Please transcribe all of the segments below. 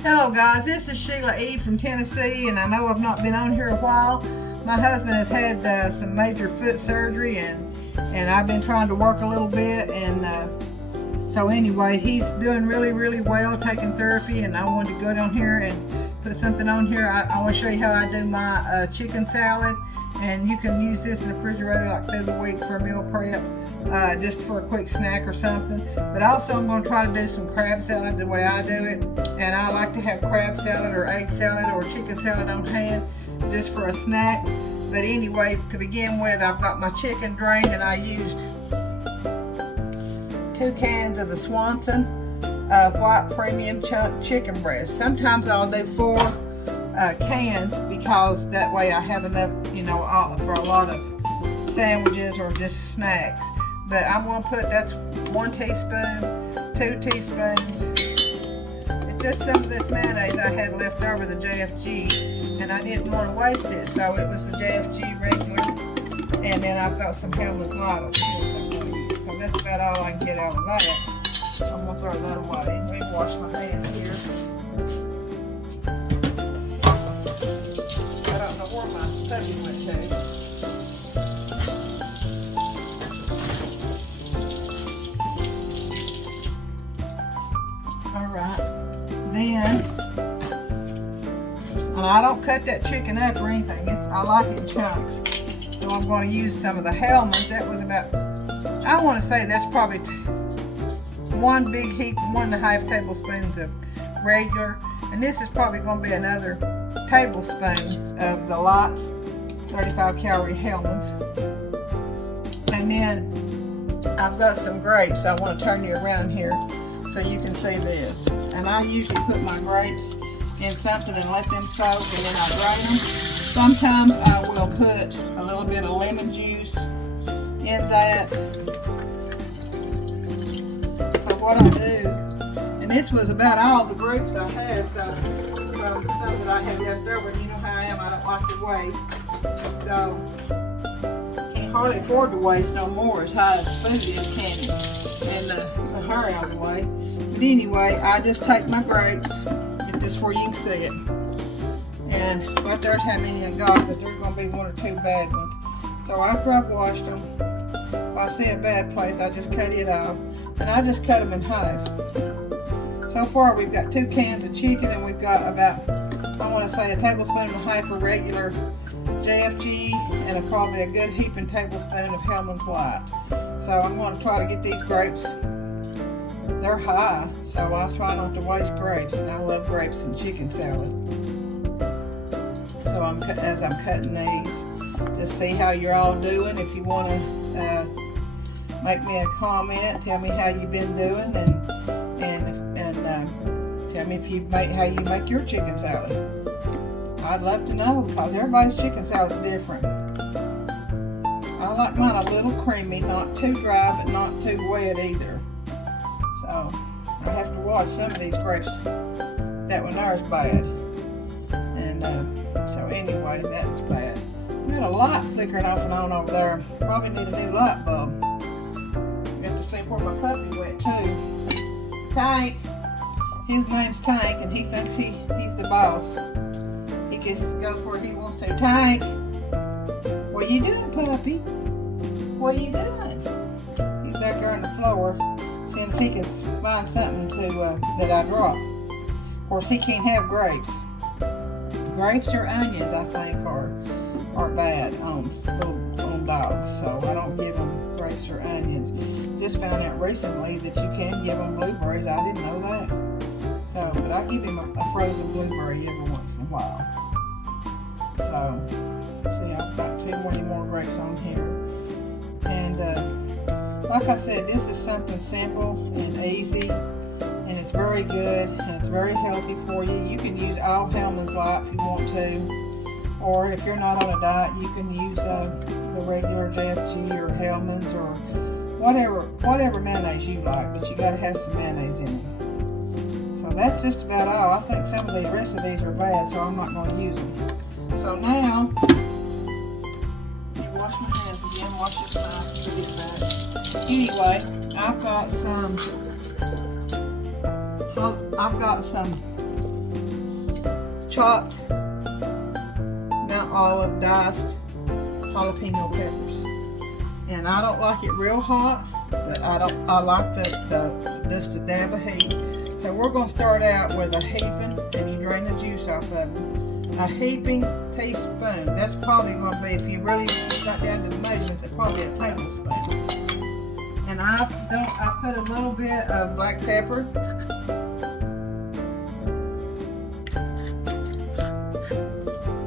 Hello guys, this is Sheila E. from Tennessee, and I know I've not been on here a while. My husband has had some major foot surgery, and I've been trying to work a little bit, and so anyway, he's doing really well, taking therapy, and I wanted to go down here and put something on here. I want to show you how I do my chicken salad, and you can use this in the refrigerator like through the week for meal prep. Just for a quick snack or something. But also I'm going to try to do some crab salad the way I do it, and I like to have crab salad or egg salad or chicken salad on hand just for a snack. But anyway, to begin with, I've got my chicken drained, and I used 2 cans of the Swanson white premium chunk chicken breast. Sometimes I'll do 4 cans because that way I have enough, for a lot of sandwiches or just snacks. But I'm going to put, that's 1 teaspoon, 2 teaspoons. It's just some of this mayonnaise I had left over, the JFG, and I didn't want to waste it, so it was the JFG regular. And then I've got some Hellmann's Light up here that I'm going to use. So that's about all I can get out of that. I'm going to throw that away. Let me wash my hands here. I don't know where my stuffing went to. Then, and I don't cut that chicken up or anything. I like it in chunks. So I'm going to use some of the Hellmann's. That was about, I want to say that's probably 1 big heap, 1.5 tablespoons of regular. And this is probably going to be another tablespoon of the Light 35 calorie Hellmann's. And then I've got some grapes. I want to turn you around here so you can see this. And I usually put my grapes in something and let them soak, and then I drain them. Sometimes I will put a little bit of lemon juice in that. So what I do, and this was about all the grapes I had, so from some that I had left over, and you know how I am, I don't like to waste. So can't hardly afford to waste no more as high as food is, can you? And the hair out of the way. But anyway, I just take my grapes, get this where you can see it, and right there's how many I got, but there's going to be 1 or 2 bad ones. So after I've washed them, if I see a bad place, I just cut it off, and I just cut them in half. So far we've got 2 cans of chicken, and we've got about, I want to say, 1.5 tablespoons of regular JFG, and probably a good heaping tablespoon of Hellmann's Light. So I'm going to try to get these grapes. They're high, so I try not to waste grapes, and I love grapes in chicken salad. So as I'm cutting these, just see how you're all doing. If you want to make me a comment, tell me how you've been doing, and tell me how you make your chicken salad. I'd love to know, because everybody's chicken salad's different. I like mine a little creamy, not too dry, but not too wet either. So I have to watch some of these grapes. That one there's bad. And so anyway, that's bad. We got a light flickering off and on over there. Probably need a new light bulb. You have to see where my puppy went too. Tank. His name's Tank, and he thinks he's the boss. He gets goes where he wants to. Tank. What you doing, puppy? What you doing? He's back there on the floor, seeing if he can find something that I dropped. Of course, he can't have grapes. Grapes or onions, I think, are bad on dogs. So I don't give them grapes or onions. Just found out recently that you can give them blueberries. I didn't know that. So, but I give him a frozen blueberry every once in a while. So, see, I've got 2 more grapes on here. And like I said, this is something simple and easy, and it's very good, and it's very healthy for you. You can use all Hellmann's Light if you want to, or if you're not on a diet, you can use the regular JFG or Hellmann's or whatever mayonnaise you like, but you got to have some mayonnaise in it. So that's just about all. I think some of the rest of these are bad, so I'm not going to use them. So now, you wash my hands again, wash your knife, forget that. Anyway, I've got some chopped Mount Olive diced jalapeno peppers. And I don't like it real hot, but I like just a dab of heat. So we're going to start out with a heaping, and you drain the juice off of them. A heaping teaspoon. That's probably going to be, if you really got down to the measurements, it's probably a tablespoon. And I put a little bit of black pepper.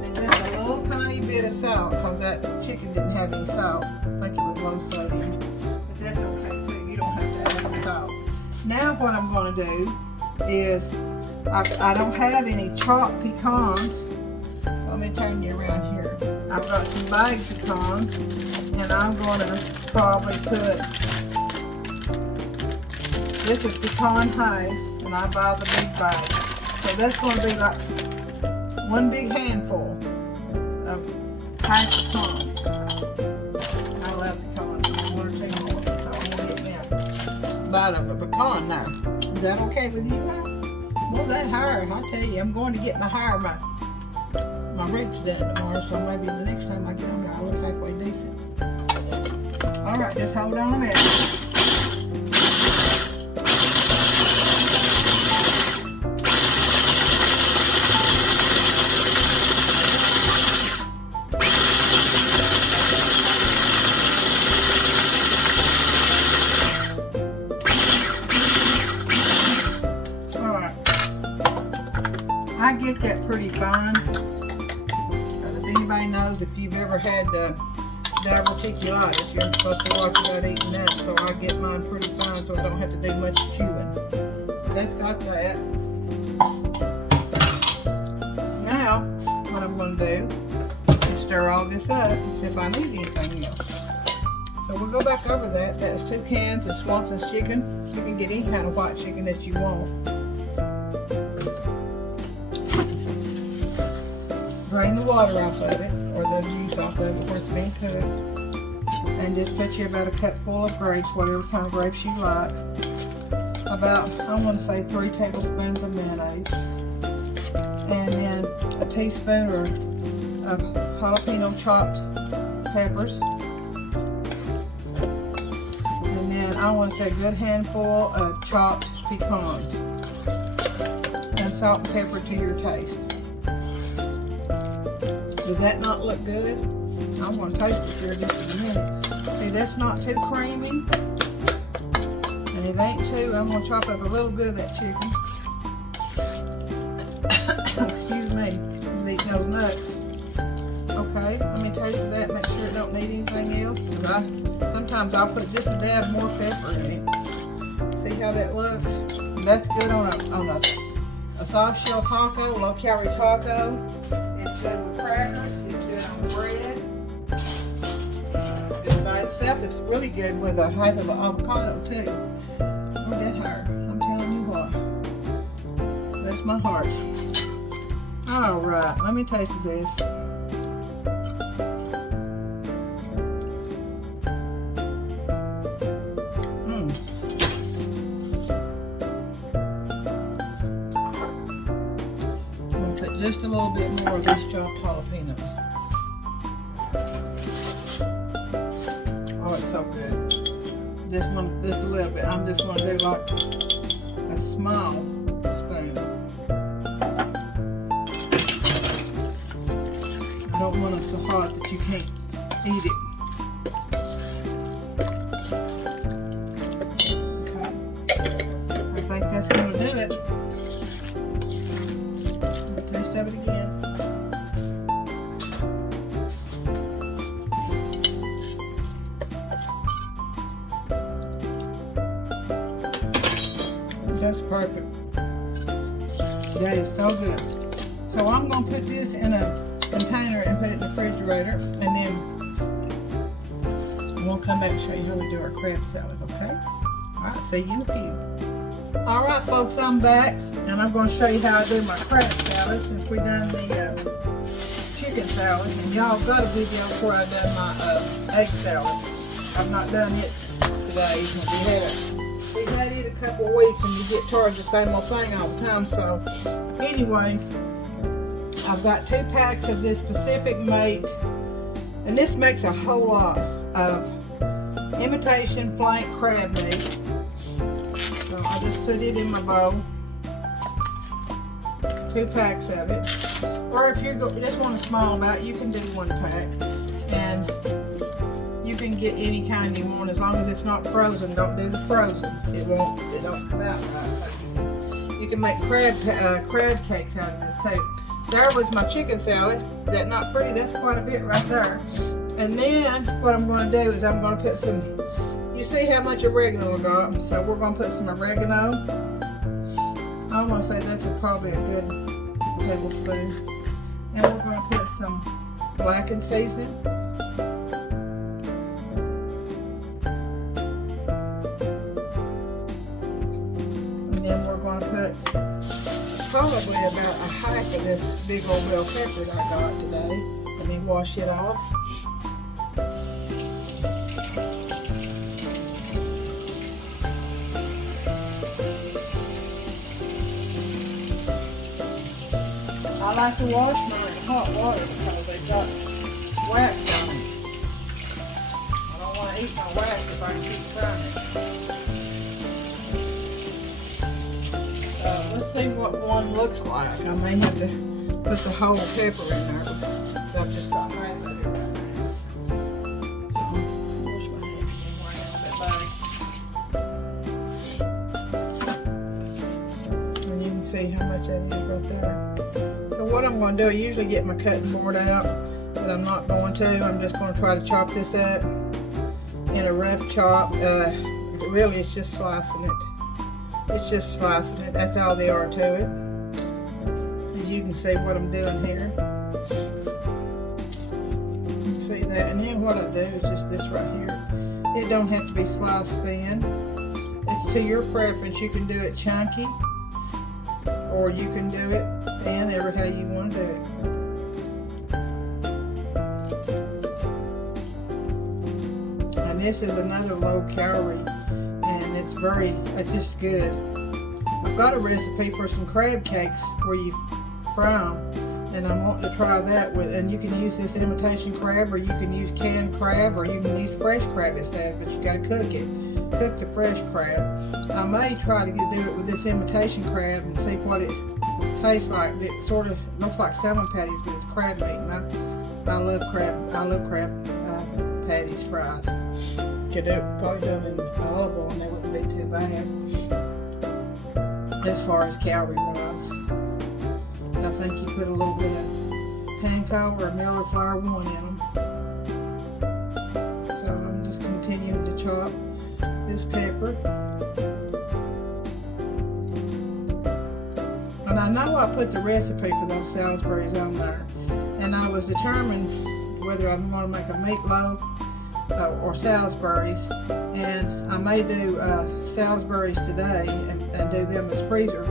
And just a little tiny bit of salt, because that chicken didn't have any salt. I think it was low sodium. But that's okay too. You don't have to add any salt. Now what I'm going to do is, I don't have any chopped pecans. So let me turn you around here. I've got some bagged pecans, and I'm going to probably put, this is pecan halves, and I buy the big bag. So that's going to be like one big handful of half pecans. I love pecans. I want to take more, so I'm going to get me a bite of a pecan now. Is that okay with you now? Well, that hair, I tell you, I'm going to get my hair, my roots done tomorrow, so maybe the next time I get on there, I'll look halfway decent. All right, just hold on a minute. I get that pretty fine. If anybody knows, if you've ever had diverticulitis, you're supposed to watch about eating that, so I get mine pretty fine so I don't have to do much chewing. That's got that. Now, what I'm going to do is stir all this up and see if I need anything else. So we'll go back over that. That's 2 cans of Swanson's chicken. You can get any kind of white chicken that you want. Drain the water off of it, or the juice off of it before it's being cooked. And just put you about a cupful of grapes, whatever kind of grapes you like. About, I want to say 3 tablespoons of mayonnaise. And then a teaspoon of jalapeno chopped peppers. And then I want to say a good handful of chopped pecans. And salt and pepper to your taste. Does that not look good? I'm going to taste it here just in a minute. See, that's not too creamy. And it ain't too, I'm going to chop up a little bit of that chicken. Excuse me, I'm eating those nuts. Okay, let me taste that, make sure it don't need anything else. Sometimes I'll put just a dab more pepper in it. See how that looks? That's good on a soft shell taco, low calorie taco. It's good with crackers, it's good on bread. Just by itself, it's really good with a half of an avocado too. Look at that heart. I'm telling you what. That's my heart. Alright, let me taste this. Just a little bit more of these chopped jalapenos. Oh, it's so good. Just a little bit. I'm just going to do like a small spoon. I don't want it so hot that you can't eat it. Okay. I think that's going to do it. Of it again. That's perfect. That is so good. So I'm going to put this in a container and put it in the refrigerator, and then we'll come back and show you how we do our crab salad, okay? Alright, see you in a few. Alright folks, I'm back, and I'm going to show you how I do my crab salad since we done the chicken salad. And y'all got a video before I done my egg salad. I've not done it today. We've had it a couple of weeks, and you get charged the same old thing all the time. So anyway, I've got 2 packs of this Pacific Mate, and this makes a whole lot of imitation flank crab meat. So I just put it in my bowl. 2 packs of it. Or if you just want a small amount, you can do 1 pack. And you can get any kind you want as long as it's not frozen. Don't do the frozen. It don't come out right. You can make crab cakes out of this too. There was my chicken salad. Is that not pretty? That's quite a bit right there. And then what I'm going to do is I'm going to put some, you see how much oregano I got? So we're going to put some oregano. I'm going to say that's probably a good tablespoon. And we're going to put some blackened seasoning. And then we're going to put probably about a half of this big old bell pepper that I got today. Let me wash it off. I like to wash mine in hot water because they've got wax on them. I don't want to eat my wax if I can keep frying it. Let's see what one looks like. I may have to put the whole pepper in there because I've just got half of it right now. So I'm going to wash my hands and wipe out that bag. And you can see how much that is right there. So what I'm going to do, I usually get my cutting board out, but I'm not going to. I'm just going to try to chop this up in a rough chop. Really, it's just slicing it. It's just slicing it. That's all there are to it. As you can see what I'm doing here. You can see that. And then what I do is just this right here. It don't have to be sliced thin. It's to your preference. You can do it chunky, or you can do it thin, ever how you want to do it. And this is another low calorie, and it's just good. I've got a recipe for some crab cakes where you fry them, and I want to try that with, and you can use this imitation crab, or you can use canned crab, or you can use fresh crab, it says, but you got to cook it. Cook the fresh crab. I may try to do it with this imitation crab and see what it tastes like. It sort of looks like salmon patties, but it's crab meat. And I love crab. I love crab patties fried. Could probably do them in olive oil, and they wouldn't be too bad as far as calorie wise. I think you put a little bit of panko or Miller Flour 1 in them. So I'm just continuing to chop this pepper. And I know I put the recipe for those Salisbury's on there, and I was determined whether I want to make a meatloaf or Salisbury's, and I may do Salisbury's today and do them as freezer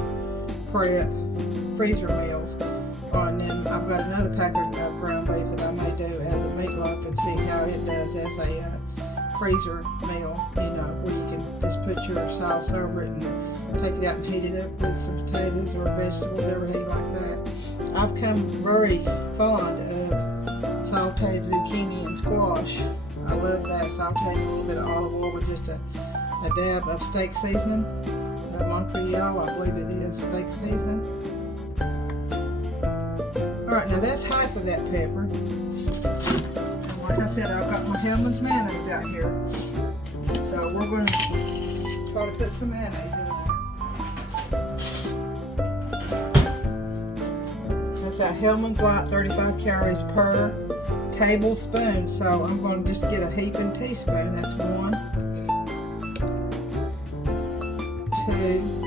meals. And then I've got another pack of ground beef that I may do as a meatloaf and see how it does as a freezer meal, where you can just put your sauce over it and take it out and heat it up with some potatoes or vegetables, everything like that. I've come very fond of sauteed zucchini and squash. I love that, sauteed a little bit of olive oil with just a dab of steak seasoning. Montreal, I believe it is steak seasoning. Alright, now that's half of that pepper. And like I said, I've got my Hellmann's mayonnaise out here. So we're going to try to put some mayonnaise in there. That's that Hellmann's Light, 35 calories per tablespoon. So I'm going to just get a heaping teaspoon. That's 1, 2.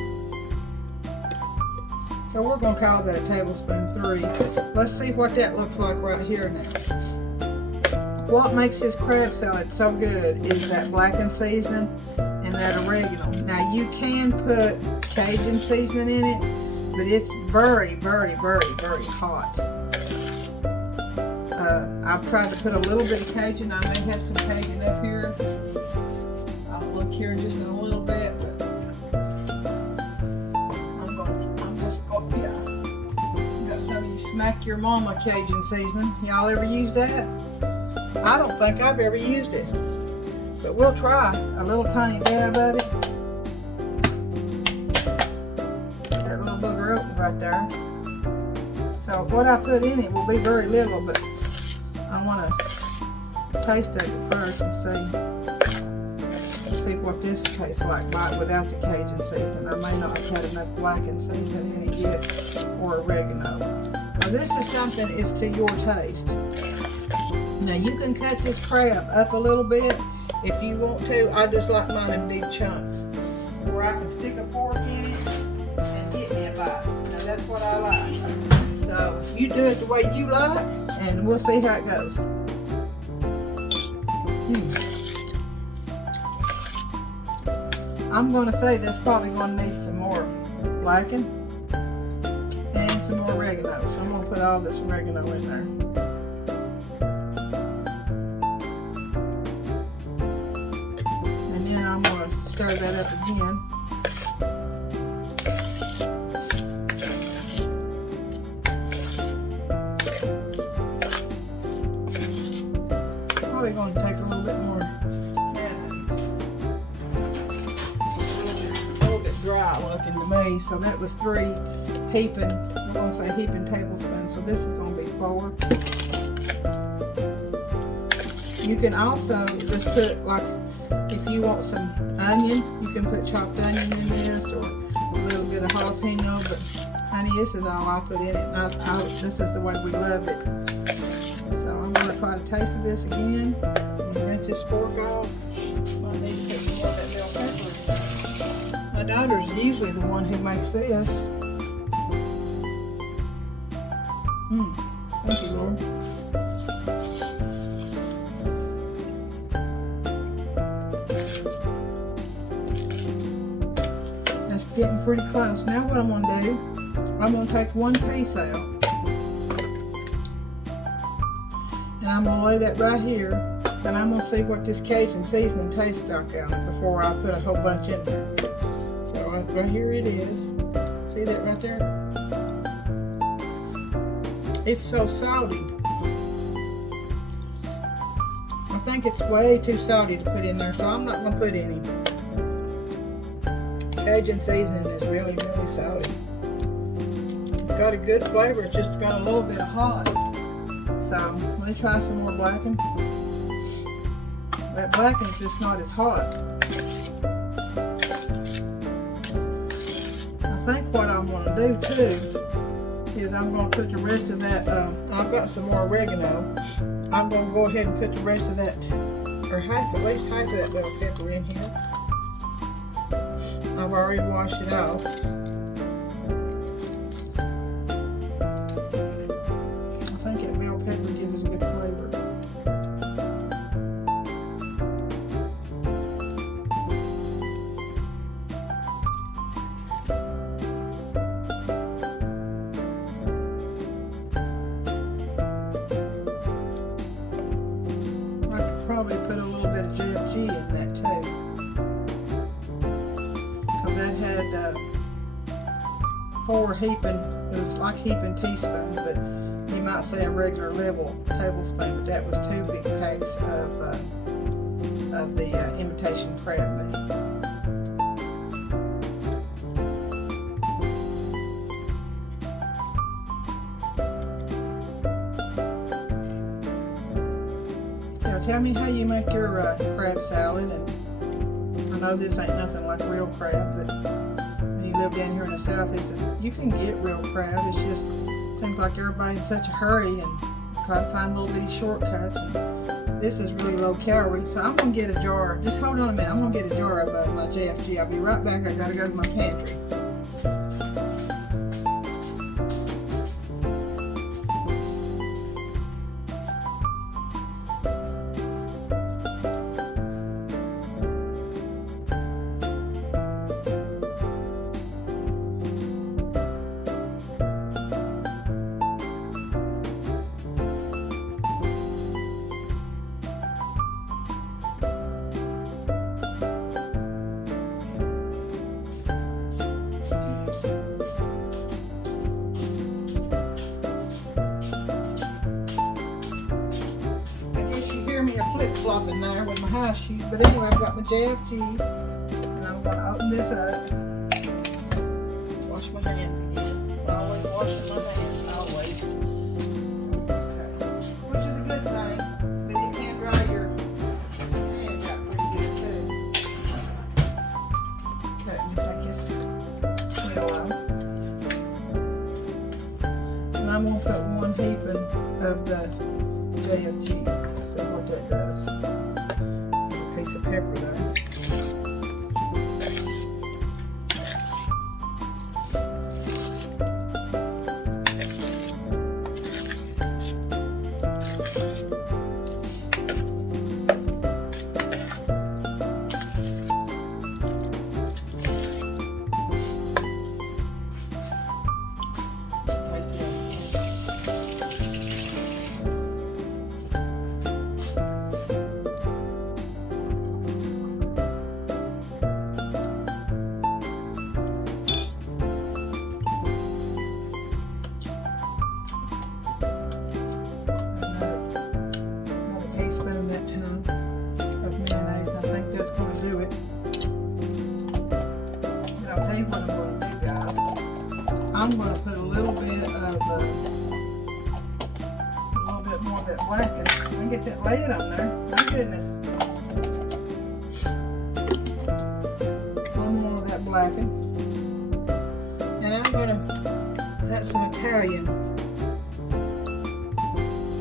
So we're going to call that a tablespoon 3. Let's see what that looks like right here now. What makes this crab salad so good is that blackened seasoning and that oregano. Now you can put Cajun seasoning in it, but it's very, very, very, very hot. I've tried to put a little bit of Cajun. I may have some Cajun up here. I'll look here in just a little bit, but I'm just going, yeah. Got some of you Mac Your Mama Cajun seasoning. Y'all ever used that? I don't think I've ever used it, but we'll try a little tiny dab of it. That little booger open right there. So what I put in it will be very little, but I want to taste it first and see. Let's see what this tastes like without the Cajun seasoning. I may not have had enough blackened seasoning in it yet, or oregano. Now this is something, it's to your taste. Now you can cut this crab up a little bit if you want to. I just like mine in big chunks, where I can stick a fork in it and get me a bite. Now that's what I like. So you do it the way you like, and we'll see how it goes. I'm going to say this probably going to need some more blackened and some more oregano. So I'm going to put all this oregano in there. And then I'm going to stir that up again. Probably going to take a little bit more. Dry looking to me, so that was 3 heaping, we're going to say heaping tablespoons, so this is going to be 4. You can also just put, like, if you want some onion, you can put chopped onion in this, or a little bit of jalapeno, but honey, this is all I put in it. This is the way we love it. So I'm going to try to taste of this again, and rinse this fork off. I need to put some more of that bell pepper. My daughter's usually the one who makes this. Thank you, Lord. That's getting pretty close. Now what I'm going to do, I'm going to take one piece out. And I'm going to lay that right here. And I'm going to see what this Cajun seasoning tastes like on it before I put a whole bunch in there. Right here it is. See that right there? It's so salty. I think it's way too salty to put in there, so I'm not going to put any. Cajun seasoning is really, really salty. It's got a good flavor, it's just got a little bit of hot. So, let me try some more blackened. That blackened's just not as hot. I think what I'm going to do too is I'm going to put the rest of that, I've got some more oregano. I'm going to go ahead and put the rest of that, or at least half of that bell pepper in here. I've already washed it off. I think that bell pepper gives it a good flavor. Probably put a little bit of JFG in that too, because that had 4 heaping, it was like heaping teaspoons, but you might say a regular level tablespoon, but that was 2 big packs of the imitation crab meat. Tell me how you make your crab salad. And I know this ain't nothing like real crab, but when you live down here in the south, you can get real crab. It's just seems like everybody's in such a hurry and try to find little bitty shortcuts. And this is really low calorie, so I'm gonna get a jar. Just hold on a minute. I'm gonna get a jar of my JFG. I'll be right back. I gotta go to my pantry. flopping there with my house shoes. But anyway, I've got my JFG, and I'm going to open this up. Wash my hands again. Always washing my hands, always. Okay. Which is a good thing, but you can dry your hands out pretty good too. Okay, let me take this wheel out. And I'm going to put one heaping of the JFG. Let's see what that does. A piece of pepper there. I'm going to put a little bit more of that blackened. I can get that lid on there. My goodness. One more of that blackened. And I'm going to add some Italian.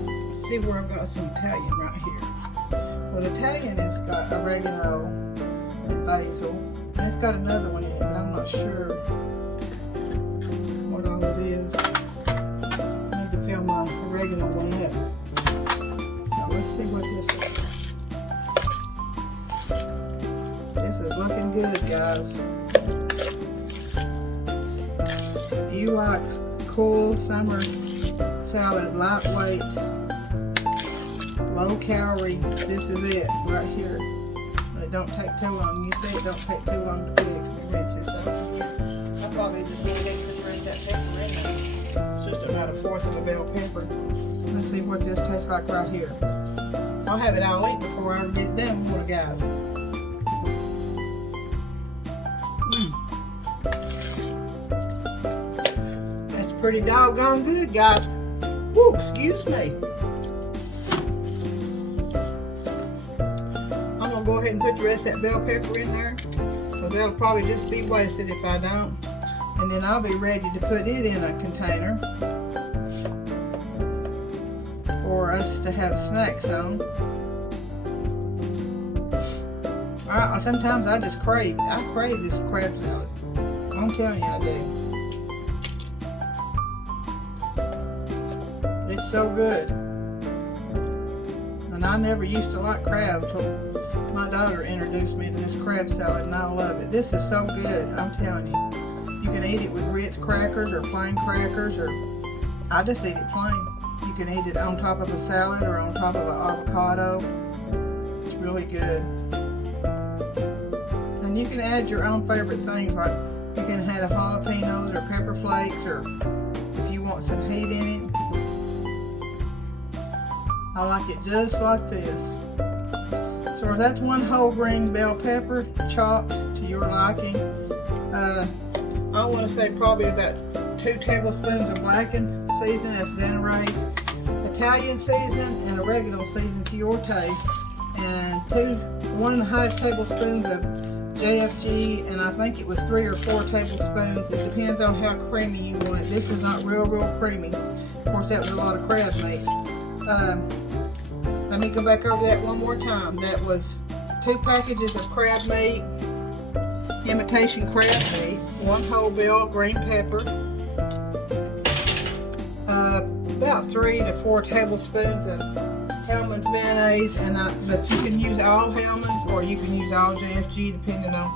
Let's see where I've got some Italian right here. Well, the Italian has got oregano and basil. And it's got another one in it, but I'm not sure what all it is. I need to fill my oregano one up. So let's see what this is. This is looking good, guys. If you like cool summer salad, lightweight, low calorie, this is it right here. But it don't take too long. You see, it don't take too long to fix. We rinse this off again. I probably just need to drink that pepper in there. It's just about 1/4 of a bell pepper. Let's see what this tastes like right here. I'll have it all eat before I ever get it done, won't I, guys? That's pretty doggone good, guys. Woo, excuse me. I'm gonna go ahead and put the rest of that bell pepper in there, because that'll probably just be wasted if I don't. And then I'll be ready to put it in a container for us to have snacks on. Sometimes I just crave this crab salad. I'm telling you I do. It's so good. And I never used to like crab until my daughter introduced me to this crab salad, and I love it. This is so good, I'm telling you. You can eat it with Ritz crackers or plain crackers, or I just eat it plain. You can eat it on top of a salad or on top of an avocado. It's really good. And you can add your own favorite things, like you can add jalapenos or pepper flakes, or if you want some heat in it. I like it just like this. So that's one whole green bell pepper chopped to your liking. I want to say probably about 2 tablespoons of blackened season, that's Dennery's, Italian season, and oregano season to your taste, and 1.5 tablespoons of JFG, and I think it was 3 or 4 tablespoons. It depends on how creamy you want it. This is not real creamy. Of course, that was a lot of crab meat. Let me go back over that one more time. That was 2 packages of crab meat, imitation crab meat, 1 whole bell green pepper, about 3 to 4 tablespoons of Hellmann's mayonnaise, but you can use all Hellmann's or you can use all JFG depending on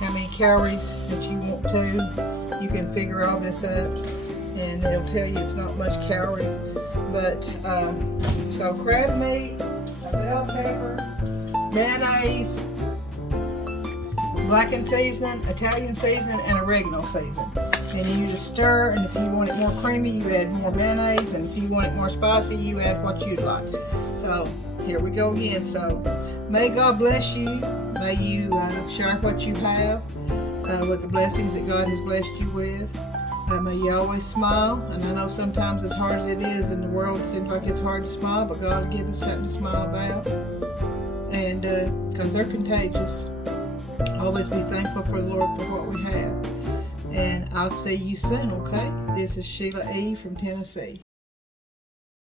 how many calories that you want to. You can figure all this up and it'll tell you it's not much calories. But so crab meat, a bell pepper, mayonnaise, blackened seasoning, Italian seasoning, and oregano seasoning. And you just stir, and if you want it more creamy, you add more mayonnaise, and if you want it more spicy, you add what you'd like. So here we go again. So may God bless you. May you share what you have with the blessings that God has blessed you with. May you always smile. And I know sometimes as hard as it is in the world, it seems like it's hard to smile, but God will give us something to smile about. And because they're contagious. Always be thankful for the Lord for what we have. And I'll see you soon, okay? This is Sheila E. from Tennessee.